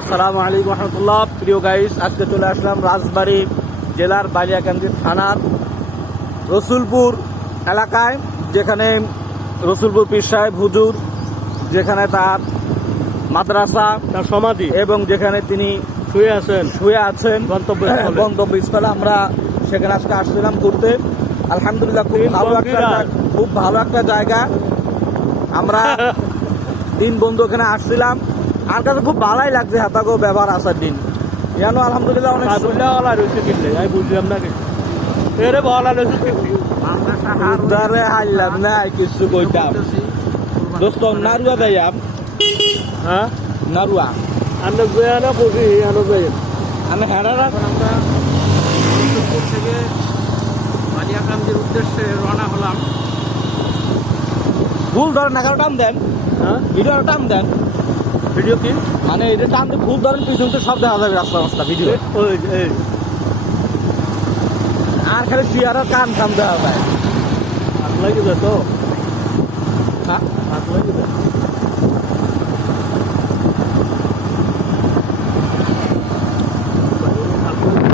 আসসালামু আলাইকুম রহমতুল্লাহ। প্রিয় গাইস, আজকে চলে আসলাম রাজবাড়ী জেলার বালিয়াকান্দি থানার রসুলপুর এলাকায়, যেখানে রসুলপুর পীর সাহেব হুজুর, যেখানে তার মাদ্রাসা, তার সমাধি এবং যেখানে তিনি শুয়ে আছেন গন্তব্যস্থলে। আমরা সেখানে আজকে আসছিলাম ঘুরতে। আলহামদুলিল্লাহ, খুব ভালো একটা জায়গা। আমরা 3 বন্ধু ওখানে আসছিলাম। আমার কাছে খুব ভালোই লাগছে হাতাগো ব্যবহার আসার দিন জানো। আলহামদুলিল্লাহ অনেক আমি বুঝলাম না এরে বলা উদ্ধারে হারলাম না কিছু কইতাম। দোস্ত নারুয়া যাইয়াম, হ্যাঁ নারুয়া আনো গয়া না বসি আনো যাই আমি হেরারা আমরা রসুলপুর থেকে বালিয়াকান্দির উদ্দেশ্যে রওনা হলাম। ভুল ধরেন, 11 টান দেন, হ্যাঁ ভিডিও টান দেন। ভিডিও কি মানে এটা টান দিয়ে ভুল ধরেন, পিছন তো সব দেখা যাবে রাস্তা রাস্তা ভিডিও। ওই এই আর খালি চেয়ার আর কান কান দেওয়া যায়। হাত লাগে তো হ্যাঁ, হাত লাগে